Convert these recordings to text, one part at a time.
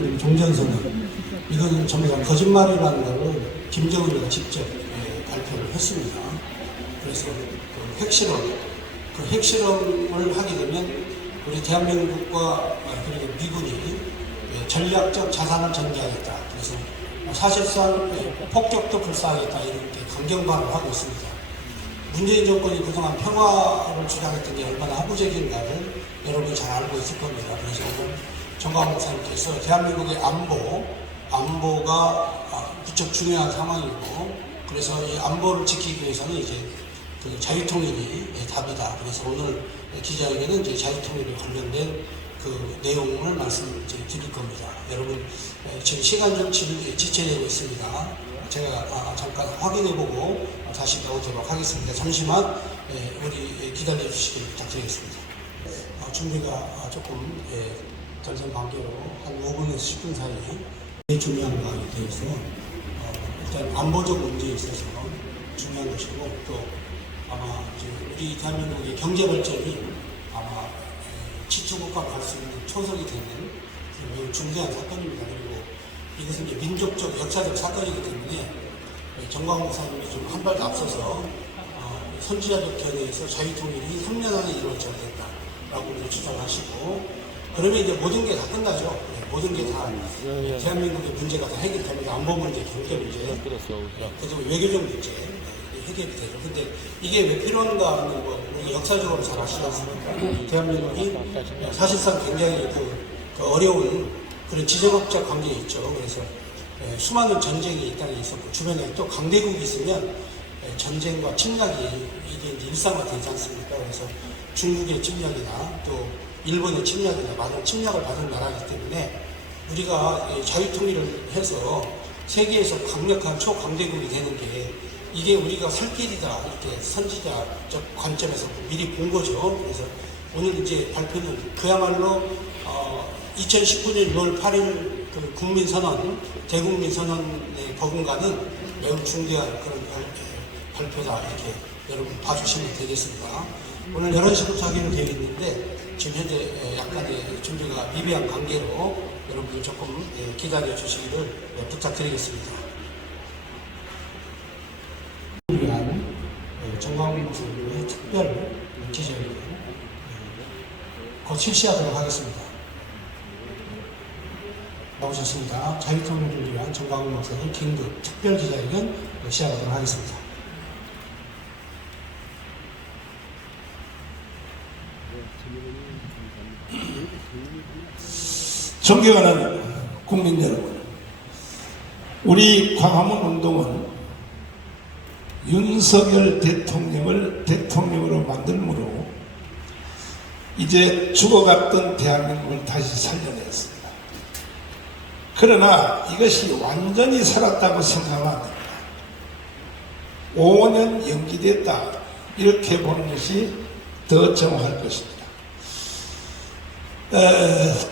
그리고 종전선언, 이건 전부 다 거짓말이라는 것을 김정은이가 직접 발표를 했습니다. 그래서 그 핵실험을 하게 되면 우리 대한민국과 그리고 미군이 전략적 자산을 전개하겠다. 그래서 사실상 폭격도 불사하겠다, 이렇게 강경반을 하고 있습니다. 문재인 정권이 그동안 평화를 주장했던 게 얼마나 합리적인가를 여러분이 잘 알고 있을 겁니다. 그래서 오늘 정광훈 목사님께서 대한민국의 안보가 무척 중요한 상황이고, 그래서 이 안보를 지키기 위해서는 이제 그 자유통일이 답이다. 그래서 오늘 기자회견은 이제 자유통일에 관련된 그 내용을 말씀드릴 겁니다. 여러분, 지금 시간 좀 지체되고 있습니다. 제가 잠깐 확인해보고 다시 나오도록 하겠습니다. 잠시만 우리 기다려주시길 부탁드리겠습니다. 준비가 조금 덜 된 관계로 한 5분에서 10분 사이 제일 중요한 거에 대해서 일단 안보적 문제에 있어서 중요한 것이고, 또 아마 우리 대한민국의 경제 발전이 아마 지주국가로 갈 수 있는 초석이 되는 매우 중대한 사건입니다. 그리고 이것은 이제 민족적 역사적 사건이기 때문에 정광훈 목사님이 좀 한 발도 앞서서 선지자적 견해에서 자유통일이 3년 안에 이루어져야 된다라고 주장하시고, 그러면 이제 모든 게 다 끝나죠. 모든 게 다 대한민국의 문제가 다 해결됩니다. 안보 문제, 경제 문제, 그래서 외교적 문제 해결이 되죠. 근데 이게 왜 필요한가 하는 거 우리 역사적으로 잘 아시지 않습니까? 대한민국이 사실상 굉장히 그 어려운 그런 지정학적 관계에 있죠. 그래서 수많은 전쟁이 이 땅에 있었고, 주변에 또 강대국이 있으면 전쟁과 침략이 이게 일상화되지 않습니까? 그래서 중국의 침략이나 또 일본의 침략이나 많은 침략을 받은 나라이기 때문에 우리가 자유통일을 해서 세계에서 강력한 초강대국이 되는 게 이게 우리가 살 길이다, 이렇게 선지자적 관점에서 미리 본 거죠. 그래서 오늘 이제 발표는 그야말로 2019년 6월 8일 그 국민선언, 대국민선언에 버금가는 매우 중대한 그런 발표다, 이렇게 여러분 봐주시면 되겠습니다. 오늘 11시부터 하기로 되어 있는데 지금 현재 약간의 준비가 미비한 관계로 여러분들 조금 기다려 주시기를 부탁드리겠습니다. 위한 정광훈 목사님의 특별 기자회견 곧 실시하도록 하겠습니다. 나오셨습니다. 자유통일을 위한 정광훈 목사님 긴급 특별 기자회견 시작하도록 하겠습니다. 존경하는 국민 여러분, 우리 광화문 운동은 윤석열 대통령을 대통령으로 만들므로 이제 죽어갔던 대한민국을 다시 살려냈습니다. 그러나 이것이 완전히 살았다고 생각하면 안 됩니다. 5년 연기됐다, 이렇게 보는 것이 더 정확할 것입니다.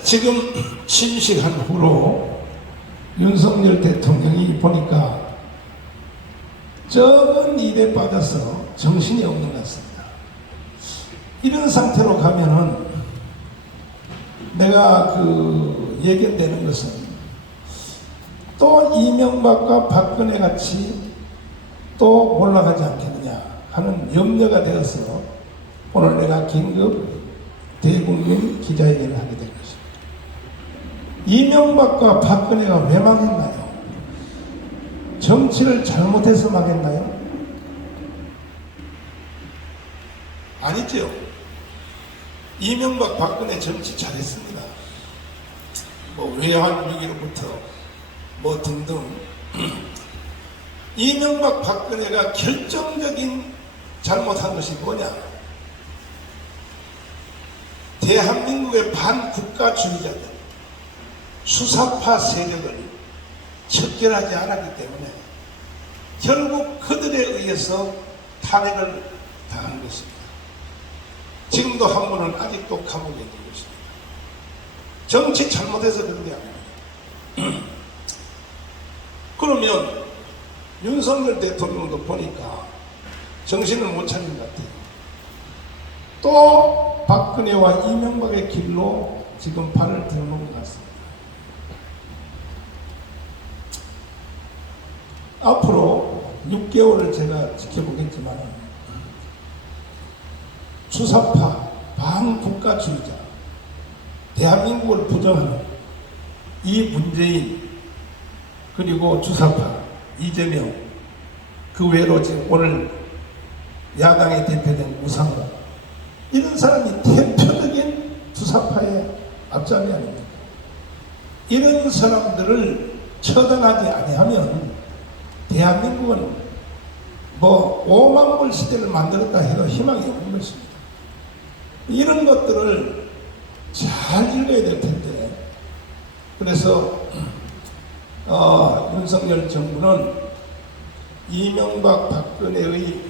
지금 침식한 후로 윤석열 대통령이 보니까 적은 일에 빠져서 정신이 없는 것 같습니다. 이런 상태로 가면은 내가 예견되는 것은 또 이명박과 박근혜 같이 또 올라가지 않겠느냐 하는 염려가 되어서 오늘 내가 긴급 대국민 기자회견을 하게 된 것입니다. 이명박과 박근혜가 왜 망했나요? 정치를 잘못해서 망했나요? 아니죠. 이명박 박근혜 정치 잘했습니다. 외환 위기로부터 등등. 이명박 박근혜가 결정적인 잘못한 것이 뭐냐? 대한민국의 반국가주의자들, 수사파 세력을 척결하지 않았기 때문에 결국 그들에 의해서 탄핵을 당한 것입니다. 지금도 한 분은 아직도 감옥에 있는 것입니다. 정치 잘못해서 그런 게 아닙니다. 그러면 윤석열 대통령도 보니까 정신을 못 차린 것 같아요. 또 박근혜와 이명박의 길로 지금 발을 들어놓은 것 같습니다. 앞으로 6개월을 제가 지켜보겠지만 주사파 반국가주의자 대한민국을 부정하는 이 문재인 그리고 주사파 이재명 그 외로 지금 오늘 야당의 대표된 우상호 이런 사람이 대표적인 주사파의 앞장이 아닙니까? 이런 사람들을 처단하지 아니하면 대한민국은 뭐 5만 불 시대를 만들었다 해도 희망이 없는 것입니다. 이런 것들을 잘 읽어야 될 텐데 그래서 윤석열 정부는 이명박 박근혜의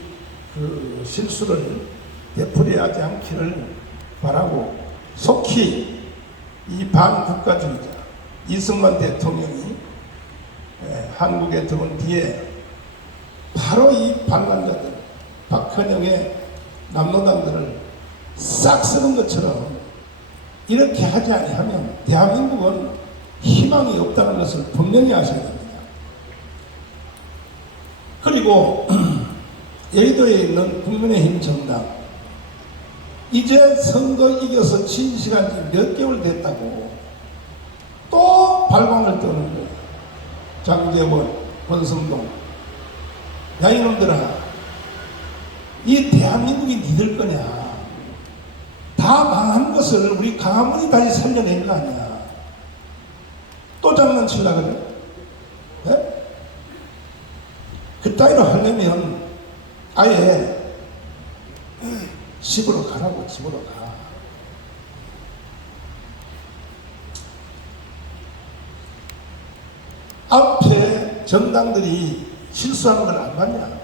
그 실수를 되풀이하지 않기를 바라고 속히 이 반국가주의자 이승만 대통령이 한국에 들어온 뒤에 바로 이 반란자들 박헌영의 남로당들을 싹 쓰는 것처럼 이렇게 하지 아니하면 대한민국은 희망이 없다는 것을 분명히 아셔야 됩니다. 그리고 여의도에 있는 국민의힘 정당 이제 선거 이겨서 진 시간이 몇 개월 됐다고 또 발광을 떠는 거예요. 장제원, 권성동 야 이놈들아 이 대한민국이 니들 거냐 다 망한 것을 우리 강화문이 다시 살려낸 거 아니야. 또 장난치려고 그래? 네? 그따위로 하려면 아예 집으로 가라고. 집으로 가. 앞에 정당들이 실수하는 걸 안 봤냐?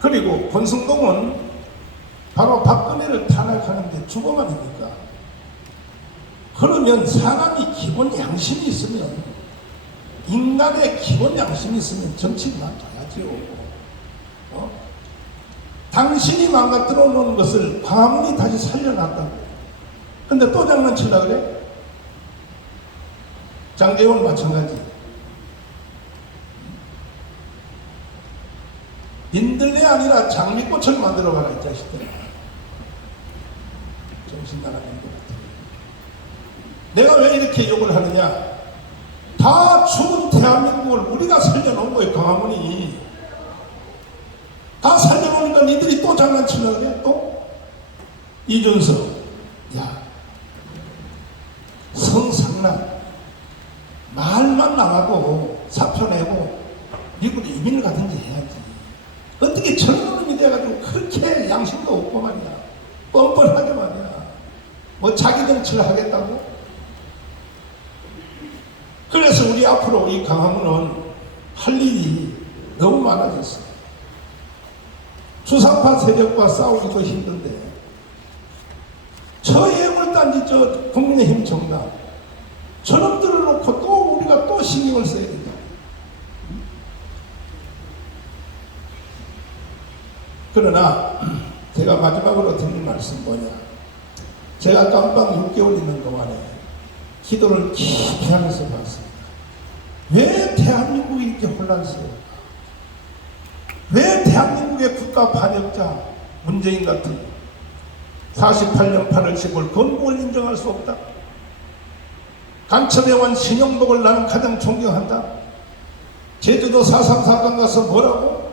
그리고 권성동은 바로 박근혜를 탄핵하는데 주범 아닙니까? 그러면 사람이 기본 양심이 있으면 인간의 기본 양심이 있으면 정치를 놔둬야죠. 당신이 망가뜨려 놓은 것을 광화문이 다시 살려놨다고. 근데 또 장난치려고 그래? 장제원 마찬가지. 민들레 아니라 장미꽃을 만들어가라 이 자식들. 정신 나가는 것 같아요. 내가 왜 이렇게 욕을 하느냐? 다 죽은 대한민국을 우리가 살려놓은 거예요. 광화문이 다 살려놓으니까 니들이 또 장난치려고 그래? 또? 이준석 야 성상납 말만 나와도 사표 내고 미국에 이민을 가든지 해야지. 어떻게 젊은 놈이 돼가지고 그렇게 양심도 없고 말이야. 뻔뻔하게 말이야. 뭐 자기 정치를 하겠다고? 그래서 우리 앞으로 이 강화문은 할 일이 너무 많아졌어요. 주사파 세력과 싸우기도 힘든데 저 예물단지 저 국민의힘 정당 저놈들을 놓고 또 우리가 또 신경을 써야 된다. 그러나 제가 마지막으로 드릴 말씀 뭐냐, 제가 깜빵 6개월 있는 동안에 기도를 깊이 하면서 봤습니다. 왜 대한민국이 이렇게 혼란스러울까? 왜 대한민국의 국가 반역자 문재인 같은 48년 8월 10일 건국을 인정할 수 없다? 간첩의원 신영복을 나는 가장 존경한다. 제주도 4.3 사건 가서 뭐라고?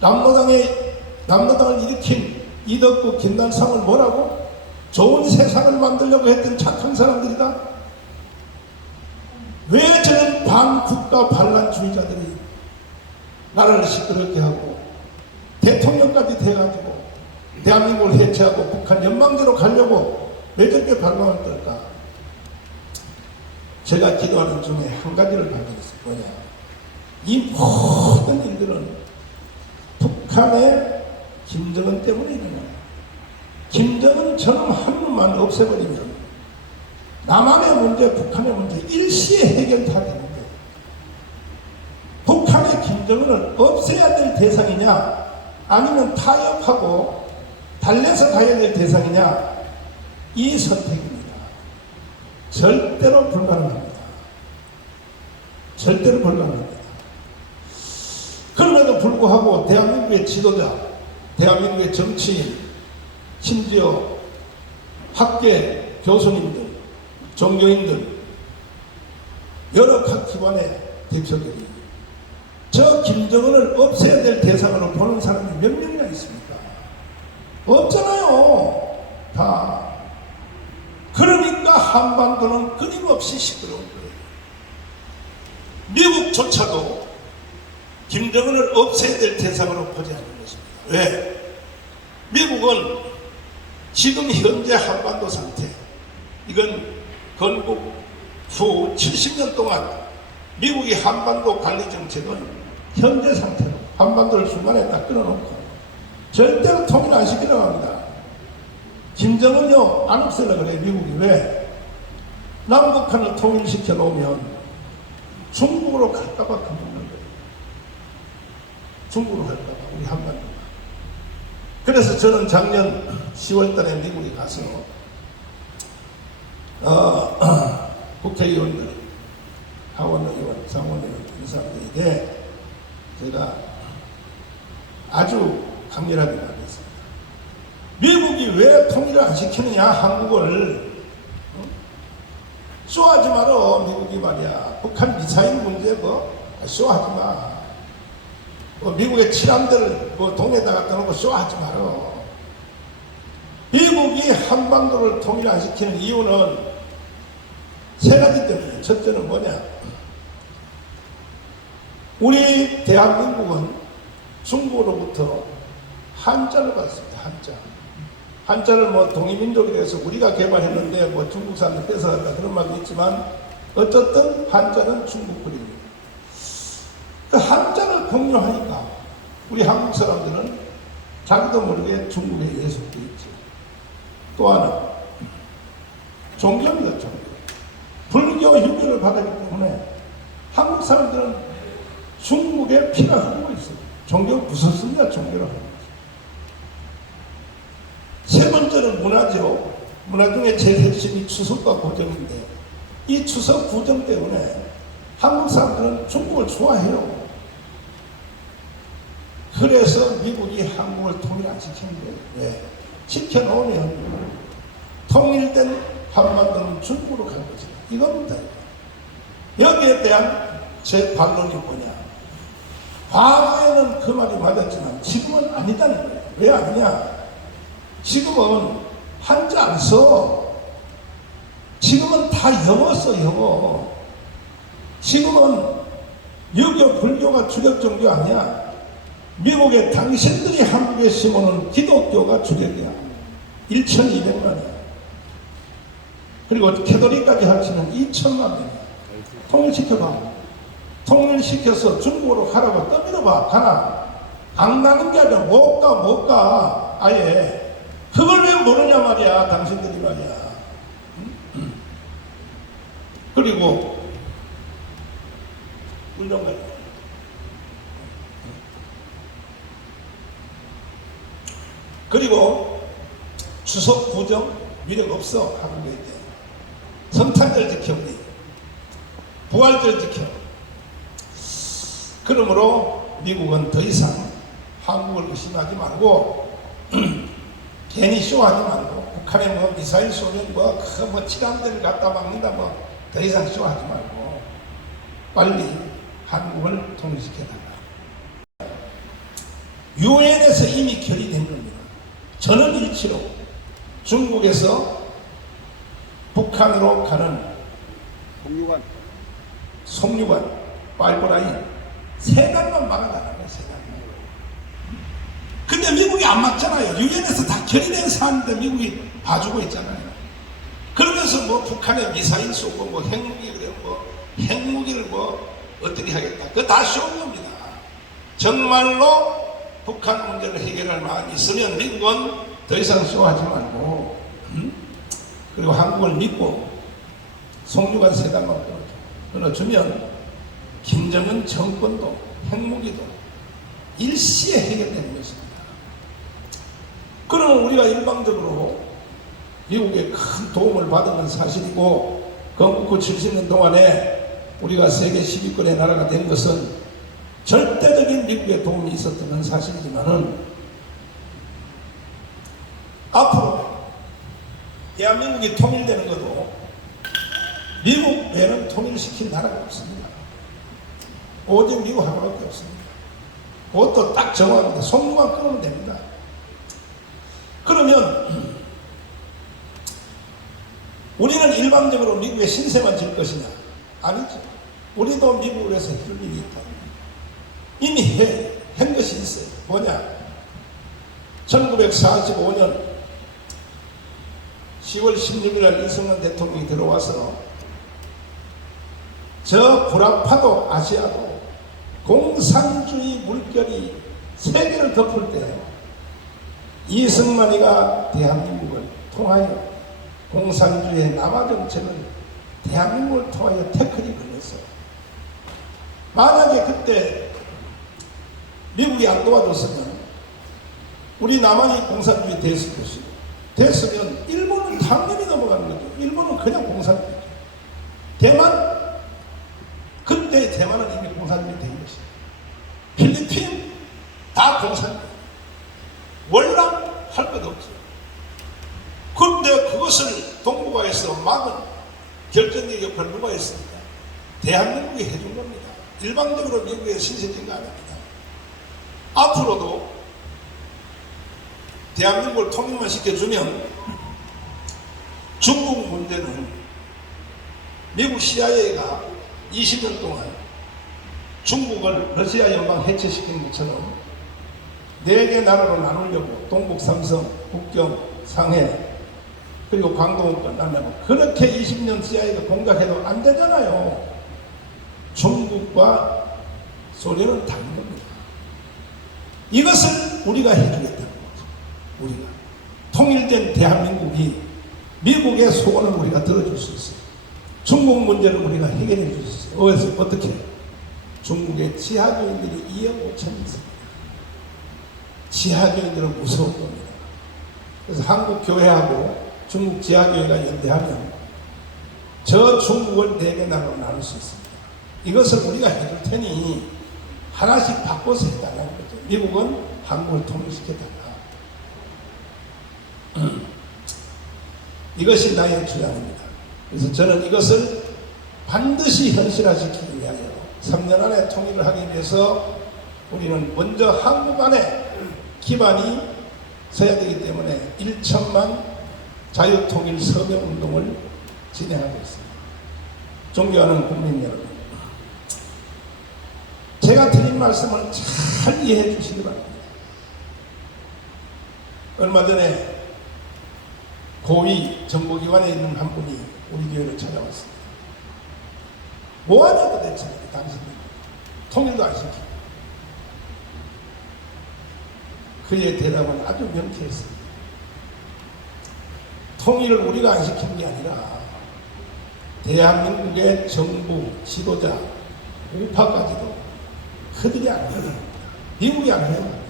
남로당을 일으킨 이덕구 김단상을 뭐라고? 좋은 세상을 만들려고 했던 착한 사람들이다. 왜 저런 반국가 반란주의자들이 나라를 시끄럽게 하고 대통령까지 돼가지고 대한민국을 해체하고 북한 연방대로 가려고 왜 저렇게 발광을 떨까? 제가 기도하는 중에 한 가지를 발견했어요. 뭐냐, 이 모든 일들은 북한의 김정은 때문에 일어나요. 김정은 저놈 한 놈만 없애버리면 남한의 문제, 북한의 문제 일시에 해결 다 되는데 북한의 김정은을 없애야 될 대상이냐 아니면 타협하고 달래서 가야 될 대상이냐, 이 선택입니다. 절대로 불가능합니다. 절대로 불가능합니다. 그럼에도 불구하고 대한민국의 지도자, 대한민국의 정치인, 심지어 학계 교수님들, 종교인들, 여러 각 기관의 대표들이 저 김정은을 없애야 될 대상으로 보는 사람이 몇 명이나 있습니까? 없잖아요. 다. 그러니까 한반도는 끊임없이 시끄러운 거예요. 미국조차도 김정은을 없애야 될 대상으로 보지 않는 것입니다. 왜? 미국은 지금 현재 한반도 상태, 이건 건국 후 70년 동안 미국이 한반도 관리 정책은 현재 상태로 한반도를 중간에 딱 끊어놓고 절대로 통일 안 시키려고 합니다. 김정은요 안 없애려고 그래요. 미국이. 왜? 남북한을 통일시켜 놓으면 중국으로 갈까봐 겁먹는 거예요. 중국으로 갈까봐 우리 한반도가. 그래서 저는 작년 10월 달에 미국에 가서 국회의원들, 하원의원, 상원의원 이 사람들에게 제가 아주 강렬하게 말했습니다. 미국이 왜 통일을 안 시키느냐, 한국을. 쇼하지 마라. 미국이 말이야. 북한 미사일 문제 쇼하지 마. 미국의 칠함들을 동에다 갖다 놓고 쇼하지 마라. 미국이 한반도를 통일 안 시키는 이유는 세 가지 때문에. 첫째는 뭐냐? 우리 대한민국은 중국으로부터 한자를 받습니다. 한자를 동이민족에 대해서 우리가 개발했는데 중국 사람들 뺏어간다 그런 말도 있지만 어쨌든 한자는 중국 글입니다. 그 한자를 공유하니까 우리 한국 사람들은 자기도 모르게 중국에 예속돼 있죠. 또 하나 종교입니다. 종교. 불교 유교를 받았기 때문에 한국 사람들은 중국에 피가 흐르고 있어요. 종교 무섭습니다. 종교를 하는 거죠. 세 번째는 문화죠. 문화 중에 제일 핵심이 추석과 구정인데 이 추석 구정 때문에 한국 사람들은 중국을 좋아해요. 그래서 미국이 한국을 통일 안 시키는 거예요. 왜? 시켜놓으면 통일된 한반도는 중국으로 갈 거죠. 이겁니다. 여기에 대한 제 반론이 뭐냐? 과거에는 그 말이 맞았지만 지금은 아니다는 거예요. 왜 아니냐? 지금은 한자 안 써. 지금은 다 영어 써, 영어. 지금은 유교, 불교가 주력 종교 아니야. 미국에 당신들이 한국에 심어놓은 기독교가 주력이야. 1200만이야. 그리고 캐톨릭까지 합치면 2천만 명이야. 통일시켜봐. 통일시켜서 중국으로 가라고 떠밀어봐. 가나? 안 가는 게 아니라 못 가. 아예. 그걸 왜 모르냐 말이야. 당신들이 말이야. 그리고 운동가. 그리고 추석 구정 미력 없어. 한국에 이제 성탄절 지켜 우리. 부활절 지켜. 그러므로 미국은 더 이상 한국을 의심하지 말고 괜히 쇼하지 말고 북한에 미사일 쏘면 칠함대를 갖다 막는다 더 이상 쇼하지 말고 빨리 한국을 통일시켜달라. 유엔에서 이미 결의된 겁니다. 전원 일치로 중국에서 북한으로 가는 송유관 파이프라인 3단만 막아달라는 거예요. 3단만. 근데 미국이 안 막잖아요. 유엔에서 다 결의된 사안인데 미국이 봐주고 있잖아요. 그러면서 북한에 미사일 쏘고 핵무기를 어떻게 하겠다. 그거 다 쇼인 겁니다. 정말로 북한 문제를 해결할 마음이 있으면 미국은 더 이상 쇼하지 말고 그리고 한국을 믿고 송유관 3단만 끊어주면 김정은 정권도 핵무기도 일시에 해결되는 것입니다. 그러면 우리가 일방적으로 미국의 큰 도움을 받은 건 사실이고 건국 후 70년 동안에 우리가 세계 10위권의 나라가 된 것은 절대적인 미국의 도움이 있었던 건 사실이지만은 앞으로 대한민국이 통일되는 것도 미국 외에는 통일시킨 나라가 없습니다. 오직 미국 하나밖에 없습니다. 그것도 딱 정합니다. 손만 끊으면 됩니다. 그러면 우리는 일방적으로 미국의 신세만 질 것이냐? 아니죠. 우리도 미국에서 해줄 일이 있다. 이미 한 것이 있어요. 뭐냐? 1945년 10월 16일 이승만 대통령이 들어와서 저 불합파도 아시아도 공산주의 물결이 세계를 덮을 때 이승만이가 대한민국을 통하여 공산주의의 남아 정책을 대한민국을 통하여 태클이 걸렸어요. 만약에 그때 미국이 안 도와줬으면 우리 남한이 공산주의 됐을 것이고, 됐으면 일본은 당연히 넘어가는 거죠. 일본은 그냥 공산주의죠. 대만, 그때 대만은 이미 공산주의 된 것이죠. 필리핀 다 공산주의. 월남 할 것 없어요. 그런데 그것을 동북아에서 막은 결정적 역할을 누가 했습니까? 대한민국이 해준 겁니다. 일방적으로 미국에 신세진 거 아닙니다. 앞으로도 대한민국을 통일만 시켜주면 중국 문제는 미국 CIA가 20년 동안 중국을 러시아 연방 해체시킨 것처럼 4개 나라로 나누려고 동북 삼성, 북경, 상해 그리고 광동을 끝나면 그렇게 20년 CIA가 공작해도 안 되잖아요. 중국과 소련은 다른 겁니다. 이것을 우리가 해주겠다는 거죠. 우리가 통일된 대한민국이 미국의 소원을 우리가 들어줄 수 있어요. 중국 문제를 우리가 해결해 줄 수 있어요. 그래서 어떻게? 중국의 지하교인들이 2억 5천이 있습니다. 지하교인들은 무서울 겁니다. 그래서 한국 교회하고 중국 지하교회가 연대하면 저 중국을 4개 나라로 나눌 수 있습니다. 이것을 우리가 해줄 테니 하나씩 바꿔서 해달라는 거죠. 미국은 한국을 통일시켜달라. 이것이 나의 주장입니다. 그래서 저는 이것을 반드시 현실화시키기 위하여 3년 안에 통일을 하기 위해서 우리는 먼저 한국 안에 기반이 서야 되기 때문에 1천만 자유통일 서명운동을 진행하고 있습니다. 존경하는 국민 여러분, 제가 드린 말씀을 잘 이해해 주시기 바랍니다. 얼마 전에 고위 정보기관에 있는 한 분이 우리 교회를 찾아왔습니다. 뭐하냐 도대체 당신들 통일도 안 시키고. 그의 대답은 아주 명쾌했습니다. 통일을 우리가 안 시키는 게 아니라 대한민국의 정부, 지도자, 우파까지도 그들이 안 해요. 미국이 안 해요.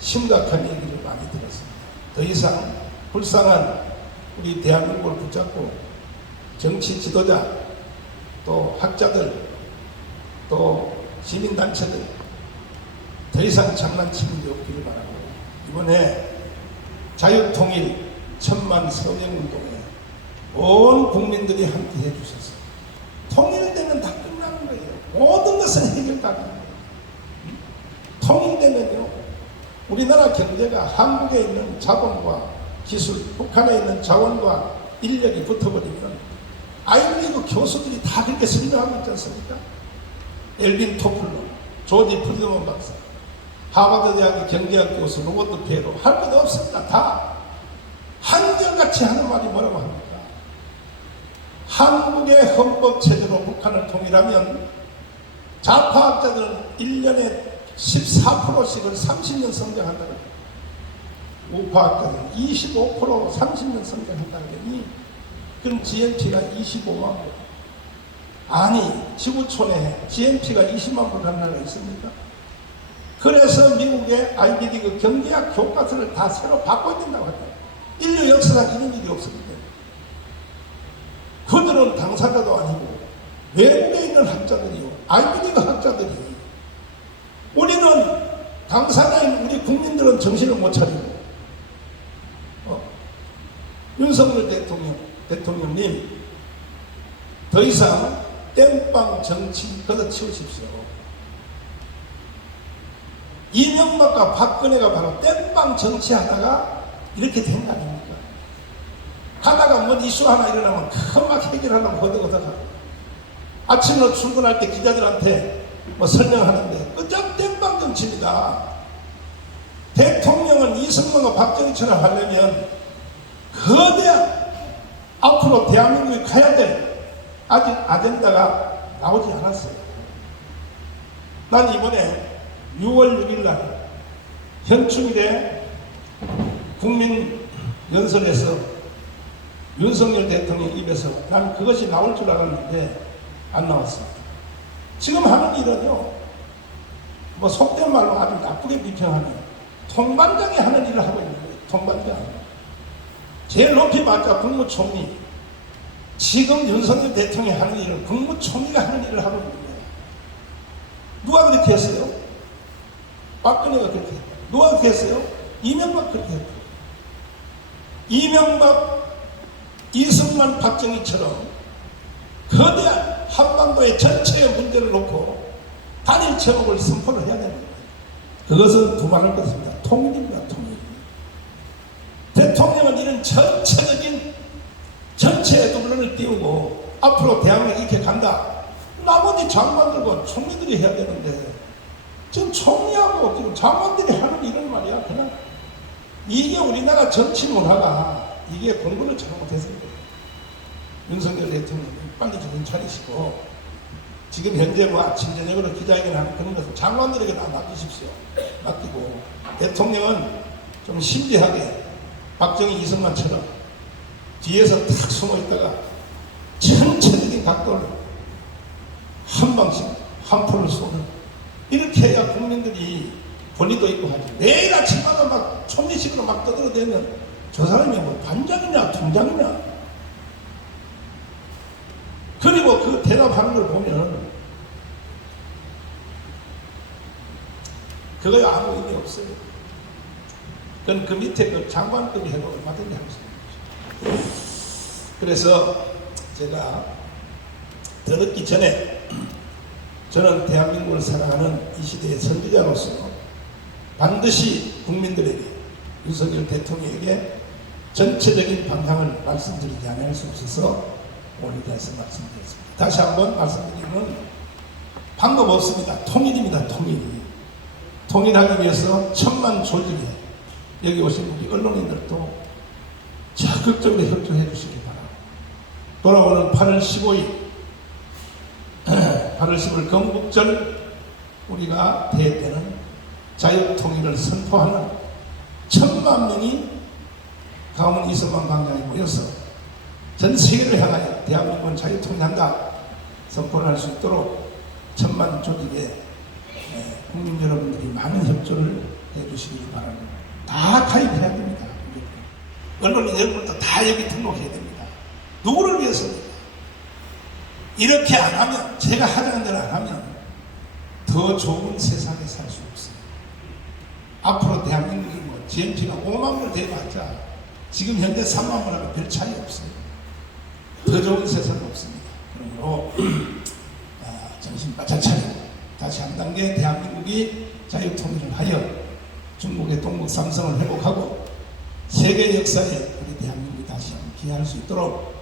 심각한 얘기를 많이 들었습니다. 더 이상 불쌍한 우리 대한민국을 붙잡고 정치 지도자, 또 학자들, 또 시민단체들 더 이상 장난치는 게 없기를 바라고, 이번에 자유통일 1000만 서명운동에 온 국민들이 함께 해주셨어요. 통일되면 다 끝나는 거예요. 모든 것은 해결가능한 거예요. 통일되면요, 우리나라 경제가 한국에 있는 자본과 기술, 북한에 있는 자원과 인력이 붙어버리면 아이브리그 교수들이 다 그렇게 설명하고 있지 않습니까? 엘빈 토플러, 조지 프리드먼 박사, 하버드 대학의 경제학 교수 로버트 페로, 할 것 없습니다. 다 한결같이 하는 말이 뭐라고 합니까? 한국의 헌법체제로 북한을 통일하면 좌파학자들은 1년에 14%씩을 30년 성장한다고 해요. 우파학자들은 25% 30년 성장한다고 하니 그럼 GNP가 25만 부. 아니, 지구촌에 GNP가 20만 부 가는 나라가 있습니까? 그래서 미국의 아이비리그 경제학 교과서를 다 새로 바꿔야 된다고 합니다. 인류 역사상 이런 일이 없습니다. 그들은 당사자도 아니고 외국에 있는 학자들이요, 아이비리그 학자들이. 우리는 당사자인 우리 국민들은 정신을 못 차리고 윤석열 대통령님 더 이상 땜빵 정치 걷어치우십시오. 이명박과 박근혜가 바로 땜빵 정치하다가 이렇게 된 거 아닙니까? 하다가 뭔 이슈 하나 일어나면 금방 해결하려고 허덕허덕하고, 아침으로 출근할 때 기자들한테 뭐 설명하는데 그냥 땜빵 정치입니다. 대통령은 이승만과 박정희처럼 하려면 거대한 앞으로 대한민국이 가야 될 아직 아젠다가 나오지 않았어요. 난 이번에 6월 6일 날 현충일에 국민연설에서 윤석열 대통령 입에서 난 그것이 나올 줄 알았는데 안 나왔습니다. 지금 하는 일은요, 뭐 속된 말로 아주 나쁘게 비평하는 통반장이 하는 일을 하고 있는 거예요. 통반장. 제일 높이 봤자 국무총리. 지금 윤석열 대통령이 하는 일은 국무총리가 하는 일을 하고 있는 거예요. 누가 그렇게 했어요? 박근혜가 그렇게 했고. 누가 그렇게 했어요? 이명박 그렇게 했고. 이명박, 이승만, 박정희처럼 거대한 한반도의 전체의 문제를 놓고 단일 제목을 선포를 해야 되는 거예요. 그것은 두말할 것입니다. 통일입니다. 통일. 대통령은 이런 전체적인 전체의 눈을 띄우고 앞으로 대한민국이 이렇게 간다. 나머지 장관들과 총리들이 해야 되는데 지금 총리하고 지금 장관들이 하는 일은 말이야. 그냥 이게 우리나라 정치 문화가 이게 공부를 잘못했습니다. 윤석열 대통령이 빨리 정신 차리시고 지금 현재 뭐 아침 저녁으로 기자회견 하는 그런 것은 장관들에게 다 맡기십시오. 맡기고 대통령은 좀 신비하게 박정희 이승만처럼 뒤에서 탁 숨어 있다가 전체적인 각도를 한 방씩 한 풀을 쏘는, 이렇게 해야 국민들이 권위도 있고 하지. 매일 아침마다 막 총리식으로 막 떠들어대면 저 사람이 뭐 반장이냐 통장이냐. 그리고 그 대답하는 걸 보면 그거에 아무 의미 없어요. 그건 그 밑에 그 장관급이 해도 얼마든지 할 수 있는 거죠. 그래서 제가 더 늦기 전에 저는 대한민국을 사랑하는 이 시대의 선지자로서 반드시 국민들에게, 윤석열 대통령에게 전체적인 방향을 말씀드리지 않을 수 없어서 오늘 대해서 말씀드렸습니다. 다시 한번 말씀드리면 방법 없습니다. 통일입니다. 통일. 통일하기 위해서 천만 조직에 여기 오신 우리 언론인들도 적극적으로 협조해 주시기 바랍니다. 돌아오는 8월 15일 8월 15일 건국절 우리가 대회때는 자유통일을 선포하는 1000만 명이 가문 이승만 광장에 모여서 전 세계를 향하여 대한민국은 자유통일한다 선포를 할 수 있도록 1000만 조직에 국민 여러분들이 많은 협조를 해주시기 바랍니다. 다 가입해야 됩니다. 언론인 여러분도 다 여기 등록해야 됩니다. 누구를 위해서입니까? 이렇게 안 하면, 제가 하자는 대로 안 하면 더 좋은 세상에 살 수 없어요. 앞으로 대한민국이 뭐 GNP가 5만 명 돼봤자 지금 현재 3만 명하고 별 차이 없어요. 더 좋은 세상은 없습니다. 그러므로 정신 바짝 차리고 다시 한 단계 대한민국이 자유통일을 하여 중국의 동북 삼성을 회복하고 세계 역사에 우리 대한민국이 다시 한번 기여할 수 있도록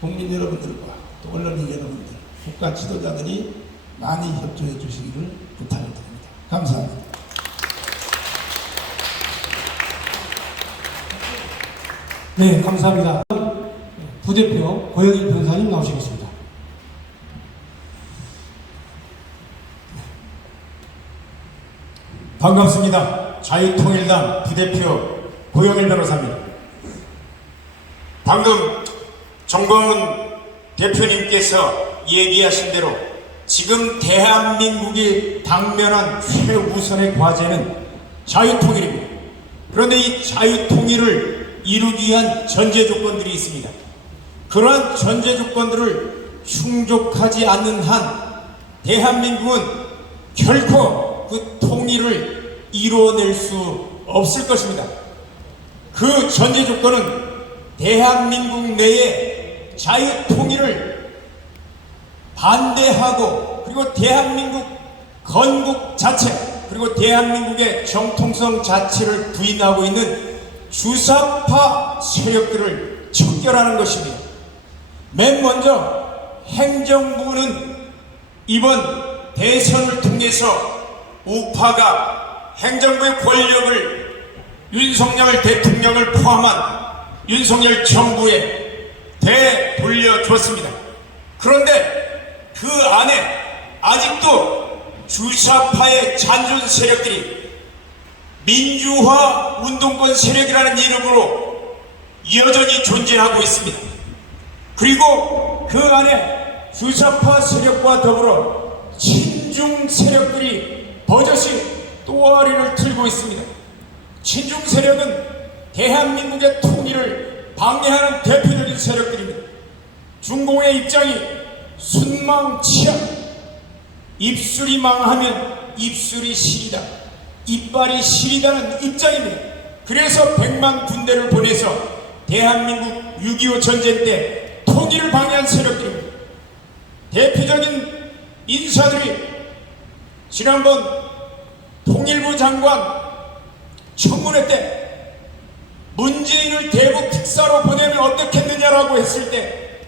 국민 여러분들과 또 언론인 여러분들, 국가 지도자들이 많이 협조해 주시기를 부탁을 드립니다. 감사합니다. 네, 감사합니다. 부대표 고영일 변호사님 나오시겠습니다. 반갑습니다. 자유통일당 부대표 고영일 변호사입니다. 방금 정건 대표님께서 얘기하신 대로 지금 대한민국이 당면한 최우선의 과제는 자유통일입니다. 그런데 이 자유통일을 이루기 위한 전제 조건들이 있습니다. 그러한 전제 조건들을 충족하지 않는 한 대한민국은 결코 그 통일을 이루어낼 수 없을 것입니다. 그 전제 조건은 대한민국 내에 자유통일을 반대하고, 그리고 대한민국 건국 자체, 그리고 대한민국의 정통성 자체를 부인하고 있는 주사파 세력들을 척결하는 것입니다. 맨 먼저 행정부는 이번 대선을 통해서 우파가 행정부의 권력을 윤석열 대통령을 포함한 윤석열 정부에 되돌려줬습니다. 그런데 그 안에 아직도 주사파의 잔존 세력들이 민주화 운동권 세력이라는 이름으로 여전히 존재하고 있습니다. 그리고 그 안에 주사파 세력과 더불어 친중 세력들이 버젓이 또아리를 틀고 있습니다. 친중 세력은 대한민국의 통일을 방해하는 대표적인 세력들입니다. 중공의 입장이 순망치약, 입술이 망하면 입술이 시리다, 이빨이 시리다는 입장입니다. 그래서 100만 군대를 보내서 대한민국 6.25 전쟁 때 통일을 방해한 세력들입니다. 대표적인 인사들이 지난번 통일부 장관 청문회 때 문재인을 대북 특사로 보내면 어떻겠느냐라고 했을 때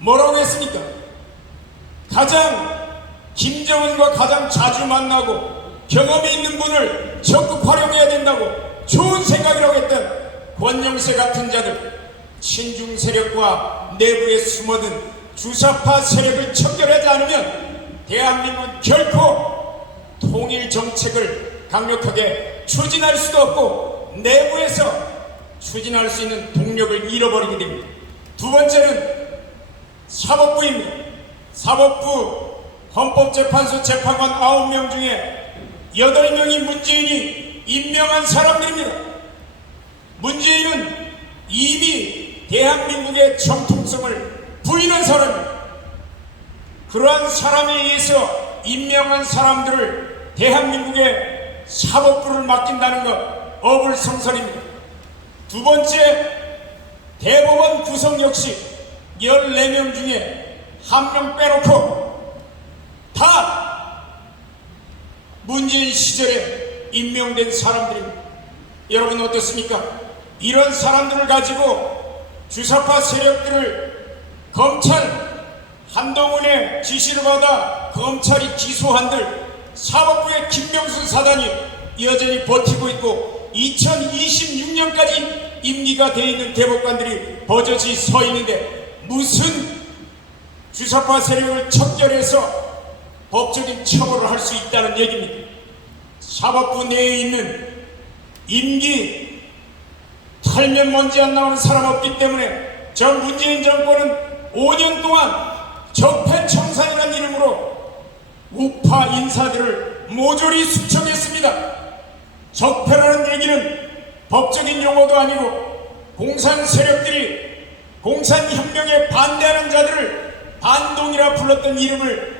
뭐라고 했습니까? 가장 김정은과 가장 자주 만나고 경험이 있는 분을 적극 활용해야 된다고 좋은 생각이라고 했던 권영세 같은 자들, 친중 세력과 내부에 숨어든 주사파 세력을 척결하지 않으면 대한민국은 결코 통일 정책을 강력하게 추진할 수도 없고 내부에서 추진할 수 있는 동력을 잃어버리게 됩니다. 두 번째는 사법부입니다. 사법부 헌법재판소 재판관 9명 중에 8명이 문재인이 임명한 사람들입니다. 문재인은 이미 대한민국의 정통성을 부인한 사람입니다. 그러한 사람에 의해서 임명한 사람들을 대한민국의 사법부를 맡긴다는 것 어불성설입니다. 두 번째, 대법원 구성 역시 14명 중에 1명 빼놓고 다 문재인 시절에 임명된 사람들입니다. 여러분 어떻습니까? 이런 사람들을 가지고 주사파 세력들을 검찰 한동훈의 지시를 받아 검찰이 기소한들 사법부의 김명수 사단이 여전히 버티고 있고 2026년까지 임기가 돼 있는 대법관들이 버젓이 서 있는데 무슨 주사파 세력을 척결해서 법적인 처벌을 할 수 있다는 얘기입니다. 사법부 내에 있는 임기 털면 먼지 안 나오는 사람 없기 때문에 저 문재인 정권은 5년 동안 적폐청산이라는 이름으로 우파 인사들을 모조리 숙청했습니다. 적폐라는 얘기는 법적인 용어도 아니고 공산 세력들이 공산혁명에 반대하는 자들을 반동이라 불렀던 이름을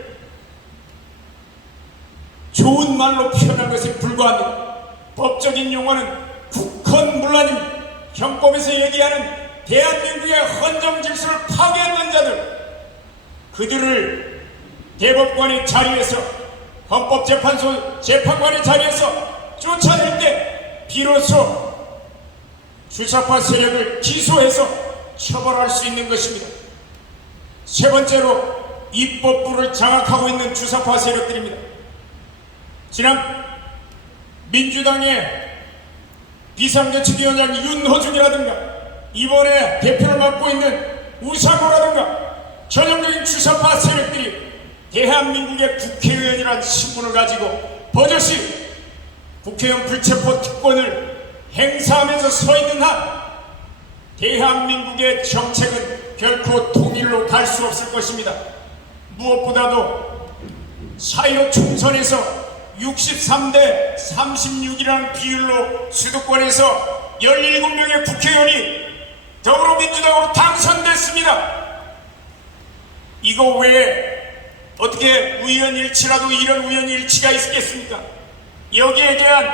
좋은 말로 표현한 것에 불과합니다. 법적인 용어는 국헌문란입니다. 형법에서 얘기하는 대한민국의 헌정 질서를 파괴했던 자들, 그들을 대법관의 자리에서 헌법재판소 재판관의 자리에서 쫓아낼 때 비로소 주사파 세력을 기소해서 처벌할 수 있는 것입니다. 세 번째로 입법부를 장악하고 있는 주사파 세력들입니다. 지난 민주당의 비상대책위원장 윤호중이라든가 이번에 대표를 맡고 있는 우상호라든가 전형적인 주사파 세력들이 대한민국의 국회의원이라는 신분을 가지고 버젓이 국회의원 불체포 특권을 행사하면서 서 있는 한 대한민국의 정책은 결코 통일로 갈 수 없을 것입니다. 무엇보다도 4.15 총선에서 63대 36이라는 비율로 수도권에서 17명의 국회의원이 더불어민주당으로 당선됐습니다. 이거 왜 어떻게 우연일치라도 이런 우연일치가 있겠습니까? 여기에 대한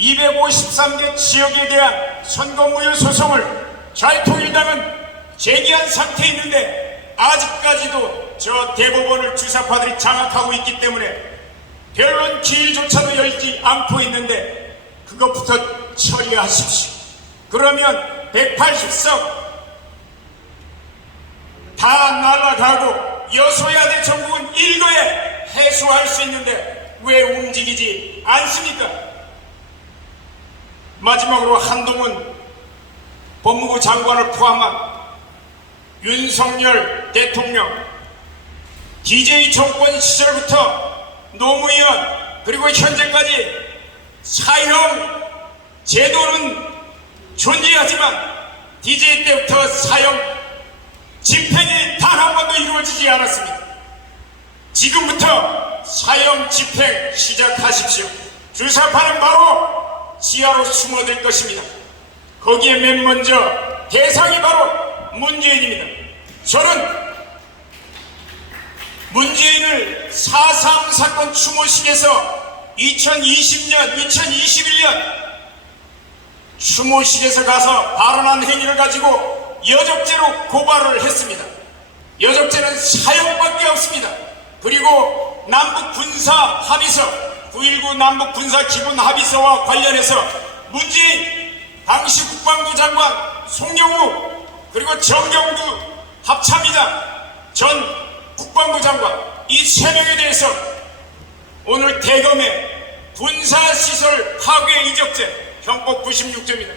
253개 지역에 대한 선거무효 소송을 자유통일당은 제기한 상태에 있는데 아직까지도 저 대법원을 주사파들이 장악하고 있기 때문에 변론 기일조차도 열지 않고 있는데 그것부터 처리하십시오. 그러면 180석 다 날아가고 여소야대 전국은 일거에 해소할 수 있는데 왜 움직이지 않습니까? 마지막으로 한동훈 법무부 장관을 포함한 윤석열 대통령 DJ 정권 시절부터 노무현 그리고 현재까지 사형 제도는 존재하지만 DJ 때부터 사형 집행이 단 한 번도 이루어지지 않았습니다. 지금부터 사형 집행 시작하십시오. 주사파는 바로 지하로 숨어들 것입니다. 거기에 맨 먼저 대상이 바로 문재인입니다. 저는 문재인을 4.3 사건 추모식에서 2020년, 2021년 추모식에서 가서 발언한 행위를 가지고 여적죄로 고발을 했습니다. 여적죄는 사형밖에 없습니다. 그리고 남북군사합의서 9.19 남북군사기본합의서와 관련해서 문재인 당시 국방부 장관 송영무 그리고 정경두 합참의장 전 국방부 장관 이 3명에 대해서 오늘 대검의 군사시설 파괴 이적죄 형법 96조입니다.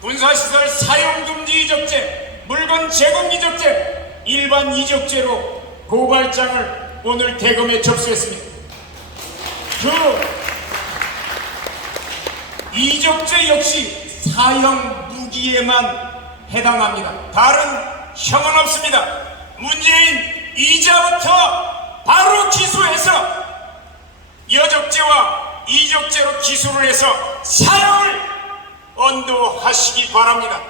군사시설 사용금지 이적죄, 물건 제공 이적죄, 일반 이적죄로 고발장을 오늘 대검에 접수했습니다. 그 이적죄 역시 사형 무기에만 해당합니다. 다른 형은 없습니다. 문재인 이자부터 바로 기소해서 여적죄와 이적죄로 기소를 해서 사형을 언도하시기 바랍니다.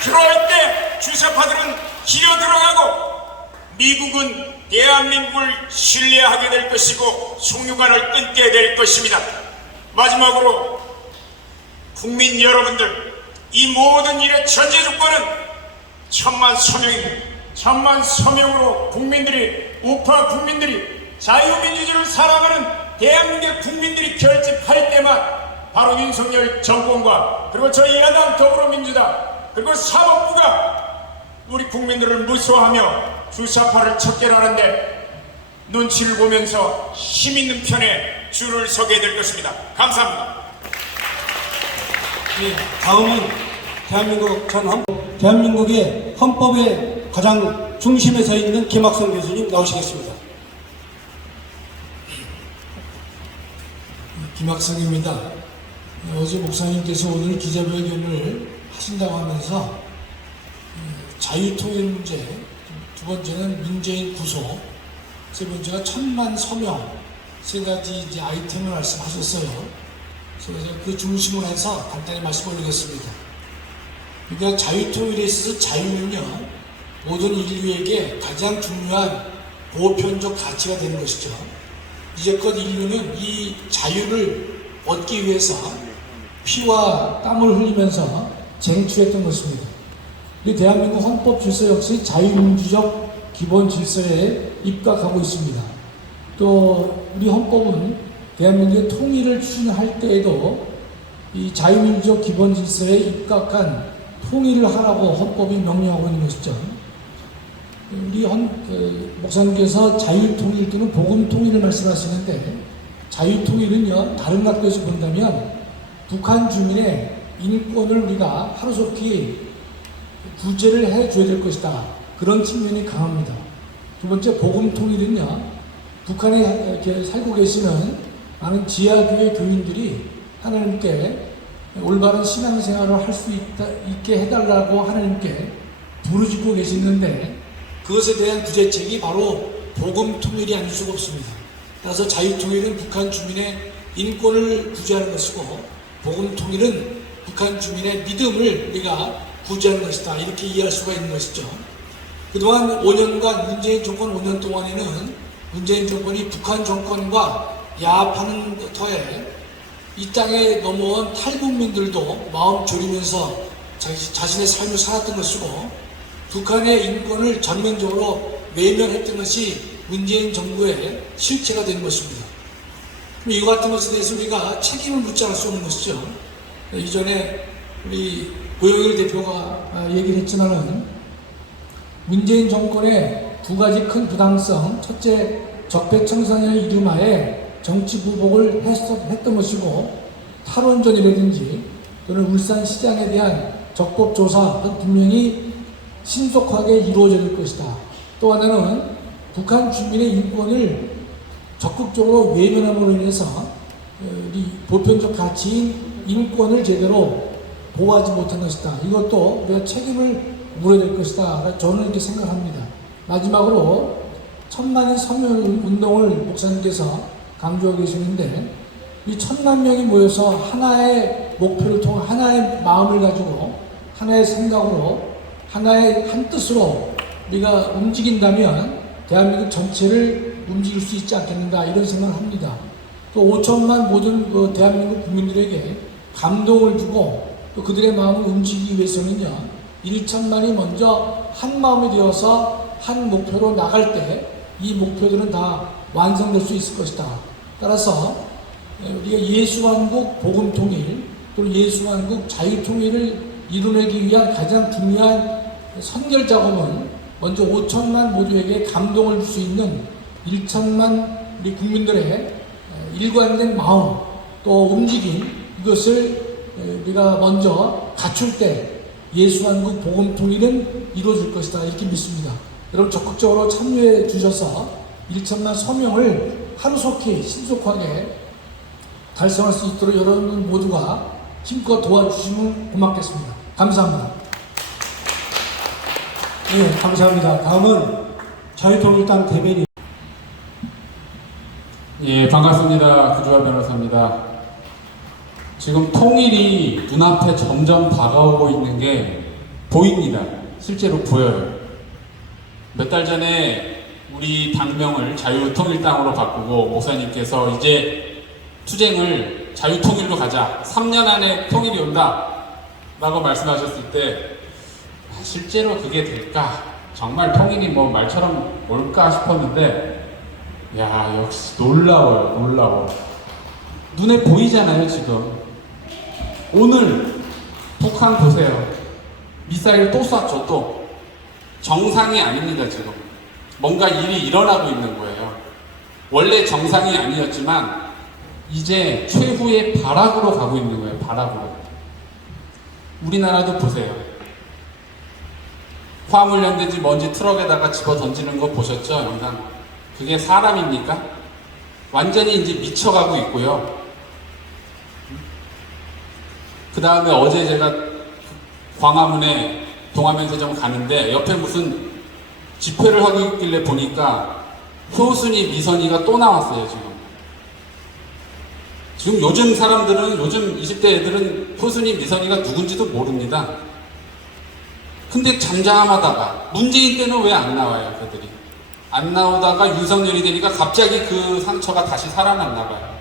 그럴 때 주사파들은 기어 들어가고 미국은 대한민국을 신뢰하게 될 것이고 송유관을 끊게 될 것입니다. 마지막으로 국민 여러분들, 이 모든 일의 전제 조건은 천만 서명입니다. 천만 서명으로 국민들이, 우파 국민들이 자유민주주의를 사랑하는 대한민국 국민들이 결집할 때만 바로 윤석열 정권과 그리고 저희 야당 더불어민주당 그리고 사법부가 우리 국민들을 무소하며 주사파를 척결하는데 눈치를 보면서 힘있는 편에 줄을 서게 될 것입니다. 감사합니다. 네, 다음은 대한민국의 헌법의 가장 중심에 서 있는 김학성 교수님 나오시겠습니다. 김학성입니다. 어제 목사님께서 오늘 기자회견을 하신다고 하면서 자유통일 문제, 두 번째는 문재인 구속, 세 번째가 천만 서명, 세 가지 이제 아이템을 말씀하셨어요. 그래서 그 중심으로 해서 간단히 말씀 올리겠습니다. 그러니까 자유통일에 있어서 자유는요, 모든 인류에게 가장 중요한 보편적 가치가 되는 것이죠. 이제껏 인류는 이 자유를 얻기 위해서 피와 땀을 흘리면서 쟁취했던 것입니다. 이 대한민국 헌법 질서 역시 자유민주적 기본 질서에 입각하고 있습니다. 또 우리 헌법은 대한민국의 통일을 추진할 때에도 이 자유민주적 기본 질서에 입각한 통일을 하라고 헌법이 명령하고 있는 것이죠. 우리 목사님께서 자유통일 또는 복음통일을 말씀하시는데, 자유통일은요, 다른 각도에서 본다면 북한 주민의 인권을 우리가 하루속히 구제를 해줘야 될 것이다. 그런 측면이 강합니다. 두 번째, 복음통일은요, 북한에 이렇게 살고 계시는 많은 지하교회 교인들이 하나님께 올바른 신앙생활을 할 수 있게 해달라고 하나님께 부르짖고 계시는데, 그것에 대한 구제책이 바로 복음통일이 아닐 수가 없습니다. 따라서 자유통일은 북한 주민의 인권을 구제하는 것이고, 복음통일은 북한 주민의 믿음을 우리가 구제하는 것이다. 이렇게 이해할 수가 있는 것이죠. 그동안 5년간 문재인 정권 5년 동안에는 문재인 정권이 북한 정권과 야합하는 터에 이 땅에 넘어온 탈북민들도 마음 졸이면서 자신의 삶을 살았던 것이고, 북한의 인권을 전면적으로 외면했던 것이 문재인 정부의 실체가 되는 것입니다. 이와 같은 것에 대해서 우리가 책임을 묻지 않을 수 없는 것이죠. 이전에 우리 고영일 대표가 얘기를 했지만은 문재인 정권의 두 가지 큰 부당성, 첫째 적폐청산의 이름하에 정치 보복을 했던 것이고, 탈원전이라든지 또는 울산시장에 대한 적법조사는 분명히 신속하게 이루어져야 될 것이다. 또 하나는 북한 주민의 인권을 적극적으로 외면함으로 인해서 우리 보편적 가치인 인권을 제대로 보호하지 못한 것이다. 이것도 우리가 책임을 물어야 될 것이다. 저는 이렇게 생각합니다. 마지막으로 천만인 서명 운동을 목사님께서 강조하고 계시는데, 이 1,000만 명이 모여서 하나의 목표를 통해 하나의 마음을 가지고 하나의 생각으로 하나의 한 뜻으로 우리가 움직인다면 대한민국 전체를 움직일 수 있지 않겠는가, 이런 생각을 합니다. 또 5천만 모든 그 대한민국 국민들에게 감동을 주고 또 그들의 마음을 움직이기 위해서는요, 1천만이 먼저 한 마음이 되어서 한 목표로 나갈 때 이 목표들은 다 완성될 수 있을 것이다. 따라서 우리가 예수왕국 복음통일 또는 예수왕국 자유통일을 이루내기 위한 가장 중요한 선결 작업은 먼저 5천만 모두에게 감동을 줄 수 있는 1천만 우리 국민들의 일관된 마음 또 움직임, 이것을 우리가 먼저 갖출 때 예수왕국 복음통일은 이루어질 것이다, 이렇게 믿습니다. 여러분 적극적으로 참여해 주셔서 1천만 서명을 하루속히 신속하게 달성할 수 있도록 여러분 모두가 힘껏 도와주시면 고맙겠습니다. 감사합니다. 네, 감사합니다. 다음은 자유통일당 대변인. 예, 반갑습니다. 구주환 변호사입니다. 지금 통일이 눈앞에 점점 다가오고 있는 게 보입니다. 실제로 보여요. 몇 달 전에 우리 당명을 자유통일당으로 바꾸고 목사님께서 이제 투쟁을 자유통일로 가자, 3년 안에 통일이 온다 라고 말씀하셨을 때 실제로 그게 될까? 정말 통일이 뭐 말처럼 올까 싶었는데, 야, 역시 놀라워요. 놀라워. 눈에 보이잖아요. 지금 오늘 북한 보세요. 미사일 또 쐈죠. 또 정상이 아닙니다. 지금 뭔가 일이 일어나고 있는 거예요. 원래 정상이 아니었지만 이제 최후의 발악으로 가고 있는 거예요. 발악으로. 우리나라도 보세요. 화물연대지 먼지 트럭에다가 집어 던지는 거 보셨죠? 영상. 그게 사람입니까? 완전히 이제 미쳐가고 있고요. 그 다음에 어제 제가 광화문에 동아면세점 가는데 옆에 무슨 집회를 하고 있길래 보니까 효순이, 미선이가 또 나왔어요. 지금 요즘 사람들은, 요즘 20대 애들은 효순이, 미선이가 누군지도 모릅니다. 근데 잠잠하다가 문재인 때는 왜 안 나와요? 그들이 안 나오다가 윤석열이 되니까 갑자기 그 상처가 다시 살아났나 봐요.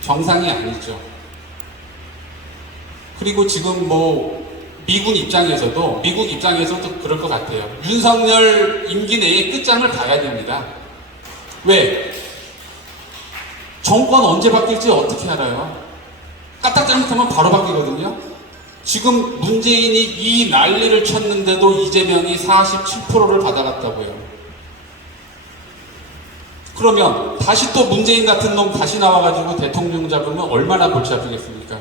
정상이 아니죠. 그리고 지금 뭐 미국 입장에서도 그럴 것 같아요. 윤석열 임기 내에 끝장을 봐야 됩니다. 왜? 정권 언제 바뀔지 어떻게 알아요? 까딱 잘못하면 바로 바뀌거든요. 지금 문재인이 이 난리를 쳤는데도 이재명이 47%를 받아갔다고요. 그러면 다시 또 문재인 같은 놈 다시 나와가지고 대통령 잡으면 얼마나 골치 아프겠습니까?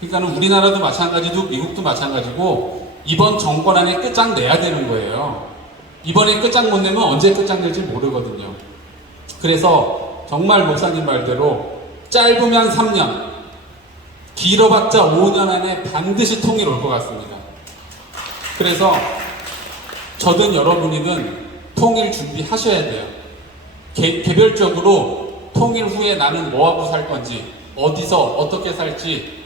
그러니까 우리나라도 마찬가지고 미국도 마찬가지고 이번 정권 안에 끝장 내야 되는 거예요. 이번에 끝장 못 내면 언제 끝장 낼지 모르거든요. 그래서 정말 목사님 말대로 짧으면 3년, 길어봤자 5년 안에 반드시 통일 올 것 같습니다. 그래서 저든 여러분이든 통일 준비하셔야 돼요. 개별적으로 통일 후에 나는 뭐하고 살 건지, 어디서 어떻게 살지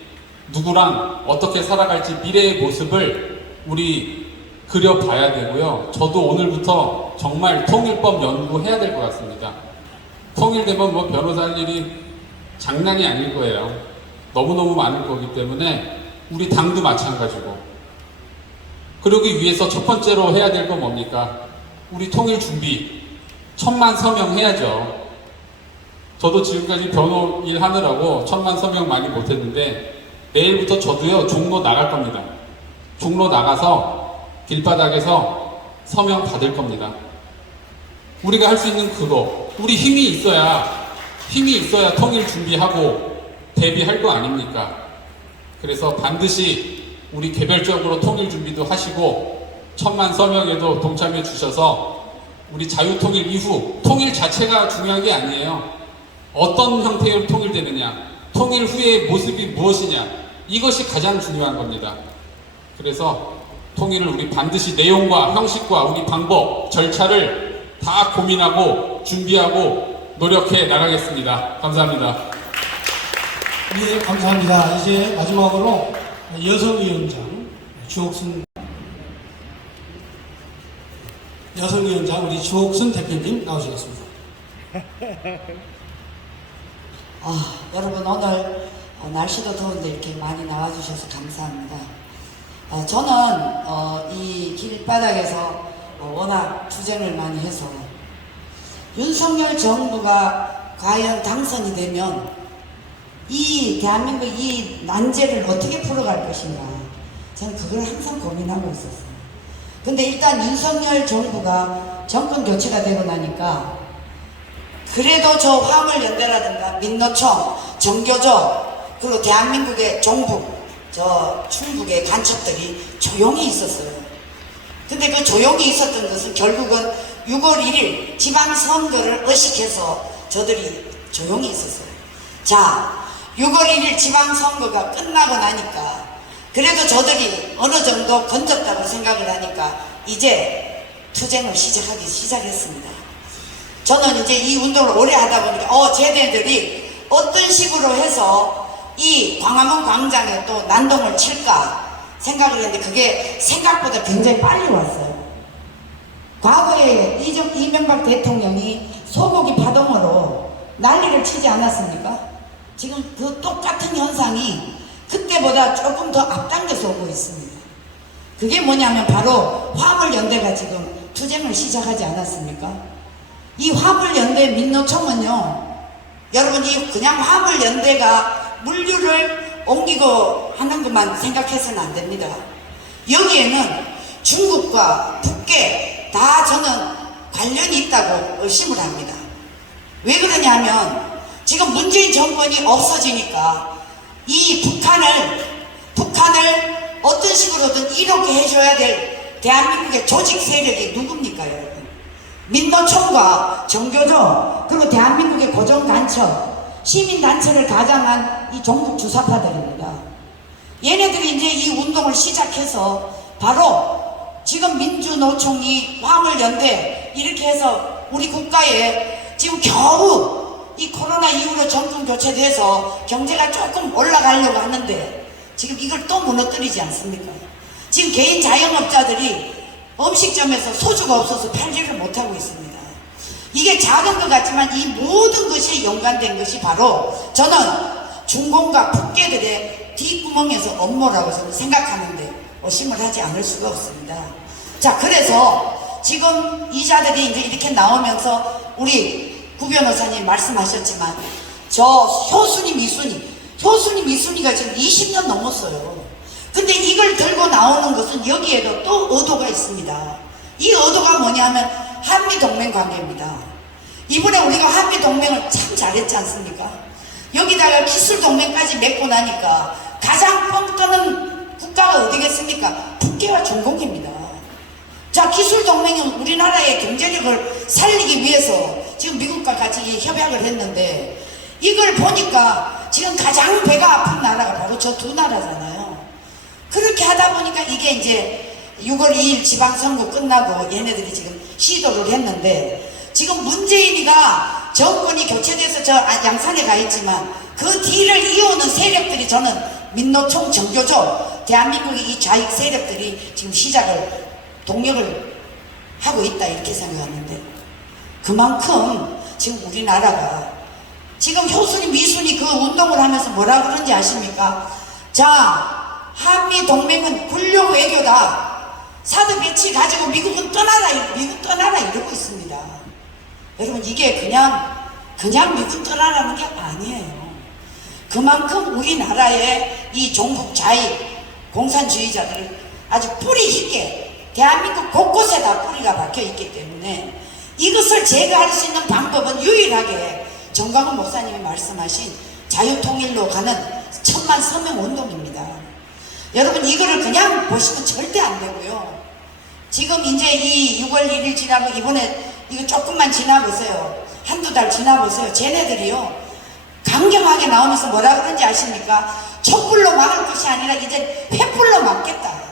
누구랑 어떻게 살아갈지 미래의 모습을 우리 그려봐야 되고요. 저도 오늘부터 정말 통일법 연구해야 될 것 같습니다. 통일되면 뭐 변호사 할 일이 장난이 아닐 거예요. 너무너무 많을 거기 때문에 우리 당도 마찬가지고. 그러기 위해서 첫 번째로 해야 될 건 뭡니까? 우리 통일 준비. 1000만 서명 해야죠. 저도 지금까지 변호 일 하느라고 1000만 서명 많이 못했는데 내일부터 저도요 종로 나갈 겁니다. 종로 나가서 길바닥에서 서명 받을 겁니다. 우리가 할 수 있는 그거, 우리 힘이 있어야 통일 준비하고 대비할 거 아닙니까? 그래서 반드시 우리 개별적으로 통일 준비도 하시고 1000만 서명에도 동참해 주셔서 우리 자유통일 이후 통일 자체가 중요한 게 아니에요. 어떤 형태로 통일되느냐, 통일 후의 모습이 무엇이냐, 이것이 가장 중요한 겁니다. 그래서 통일을 우리 반드시 내용과 형식과 우리 방법, 절차를 다 고민하고 준비하고 노력해 나가겠습니다. 감사합니다. 네, 감사합니다. 이제 마지막으로 여성위원장 우리 주옥순 대표님 나오시겠습니다. 여러분 오늘 날씨도 더운데 이렇게 많이 나와주셔서 감사합니다. 저는 이 길바닥에서 워낙 투쟁을 많이 해서 윤석열 정부가 과연 당선이 되면 이 대한민국 이 난제를 어떻게 풀어갈 것인가, 저는 그걸 항상 고민하고 있었어요. 근데 일단 윤석열 정부가 정권 교체가 되고 나니까 그래도 저 화물연대라든가 민노총, 정교조, 그리고 대한민국의 종북, 저 충북의 간첩들이 조용히 있었어요. 근데 그 조용히 있었던 것은 결국은 6월 1일 지방선거를 의식해서 저들이 조용히 있었어요. 자, 6월 1일 지방선거가 끝나고 나니까 그래도 저들이 어느 정도 건졌다고 생각을 하니까 이제 투쟁을 시작했습니다. 저는 이제 이 운동을 오래 하다 보니까 쟤네들이 어떤 식으로 해서 이 광화문 광장에 또 난동을 칠까 생각을 했는데 그게 생각보다 굉장히 빨리 왔어요. 과거에 이명박 대통령이 소고기 파동으로 난리를 치지 않았습니까? 지금 그 똑같은 현상이 그때보다 조금 더 앞당겨서 오고 있습니다. 그게 뭐냐면 바로 화물연대가 지금 투쟁을 시작하지 않았습니까? 이 화물연대 민노총은요, 여러분이 그냥 화물연대가 물류를 옮기고 하는 것만 생각해서는 안 됩니다. 여기에는 중국과 북계 다 저는 관련이 있다고 의심을 합니다. 왜 그러냐 하면 지금 문재인 정권이 없어지니까 이 북한을 어떤 식으로든 이렇게 해줘야 될 대한민국의 조직 세력이 누굽니까, 여러분? 민노총과 정교조, 그리고 대한민국의 고정간첩, 시민단체를 가장한 이 종북 주사파들입니다. 얘네들이 이제 이 운동을 시작해서 바로 지금 민주노총이 화물연대 이렇게 해서 우리 국가에 지금 겨우 이 코로나 이후로 정권 교체돼서 경제가 조금 올라가려고 하는데 지금 이걸 또 무너뜨리지 않습니까? 지금 개인 자영업자들이 음식점에서 소주가 없어서 팔지를 못하고 있습니다. 이게 작은 것 같지만 이 모든 것이 연관된 것이 바로 저는 중공과 북계들의 뒷구멍에서 업무라고 저는 생각하는데 의심을 하지 않을 수가 없습니다. 자, 그래서 지금 이 자들이 이제 이렇게 나오면서 우리 구 변호사님 말씀하셨지만 저 효순이 미순이가 지금 20년 넘었어요. 근데 이걸 들고 나오는 것은 여기에도 또 의도가 있습니다. 이 의도가 뭐냐면 한미동맹 관계입니다. 이번에 우리가 한미동맹을 참 잘했지 않습니까? 여기다가 기술동맹까지 맺고 나니까 가장 뻥 뜨는 국가가 어디겠습니까? 북계와 중국입니다. 자, 기술동맹은 우리나라의 경제력을 살리기 위해서 지금 미국과 같이 협약을 했는데 이걸 보니까 지금 가장 배가 아픈 나라가 바로 저 두 나라잖아요. 그렇게 하다 보니까 이게 이제 6월 2일 지방선거 끝나고 얘네들이 지금 시도를 했는데 지금 문재인이가 정권이 교체돼서 저 양산에 가 있지만 그 뒤를 이어오는 세력들이 저는 민노총 정교조 대한민국의 이 좌익 세력들이 지금 시작을 동력을 하고 있다 이렇게 생각하는데 그만큼 지금 우리나라가 지금 효순이 미순이 그 운동을 하면서 뭐라 그런지 아십니까? 자, 한미 동맹은 군력 외교다. 사드 배치 가지고 미국 떠나라 이러고 있습니다. 여러분 이게 그냥 미국 떠나라는 게 아니에요. 그만큼 우리나라의 이 종북 좌익 공산주의자들을 아주 뿌리 깊게 대한민국 곳곳에 다 뿌리가 박혀 있기 때문에 이것을 제거할 수 있는 방법은 유일하게 정광훈 목사님이 말씀하신 자유통일로 가는 1000만 서명 운동입니다. 여러분 이거를 그냥 보시면 절대 안 되고요. 지금 이제 이 6월 1일 지나고 이번에 이거 조금만 지나보세요. 한두 달 지나보세요. 쟤네들이요 강경하게 나오면서 뭐라 그런지 아십니까? 촛불로 막을 것이 아니라 이제 횃불로 막겠다.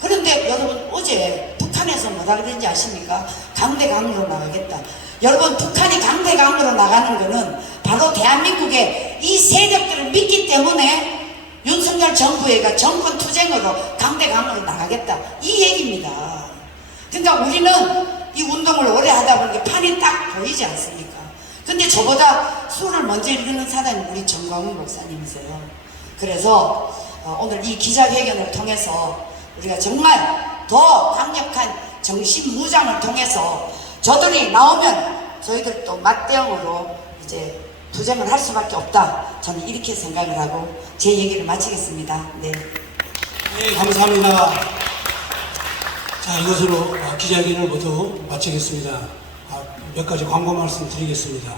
그런데 여러분 어제 북한에서 뭐라 그런지 아십니까? 강대강으로 나가겠다. 여러분 북한이 강대강으로 나가는 거는 바로 대한민국의 이 세력들을 믿기 때문에 윤석열 정부가 정권 투쟁으로 강대강으로 나가겠다 이 얘기입니다. 그러니까 우리는 이 운동을 오래 하다 보니까 판이 딱 보이지 않습니까? 근데 저보다 수를 먼저 읽는 사람이 우리 정광훈 목사님이세요. 그래서 오늘 이 기자회견을 통해서 우리가 정말 더 강력한 정신무장을 통해서 저들이 나오면 저희들도 맞대응으로 이제 투쟁을 할 수밖에 없다. 저는 이렇게 생각을 하고 제 얘기를 마치겠습니다. 네. 네, 감사합니다. 자, 이것으로 기자회견을 모두 마치겠습니다. 몇 가지 광고 말씀 드리겠습니다.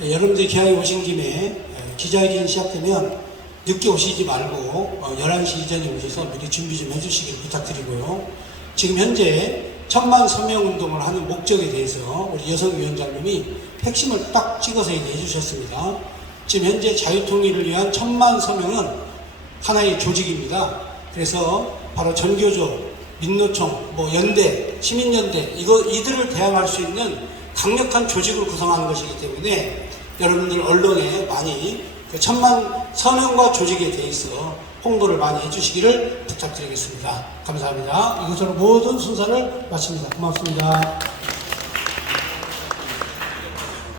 여러분들이 기왕에 오신 김에 기자회견 시작되면 늦게 오시지 말고 11시 이전에 오셔서 미리 준비 좀 해주시길 부탁드리고요. 지금 현재 1000만 서명 운동을 하는 목적에 대해서 우리 여성위원장님이 핵심을 딱 찍어서 얘기해 주셨습니다. 지금 현재 자유통일을 위한 1000만 서명은 하나의 조직입니다. 그래서 바로 전교조, 민노총, 연대, 시민연대 이들을 대항할 수 있는 강력한 조직을 구성하는 것이기 때문에 여러분들 언론에 많이 그 1000만 서명과 조직에 대해서 홍보를 많이 해주시기를 부탁드리겠습니다. 감사합니다. 이것으로 모든 순서를 마칩니다. 고맙습니다.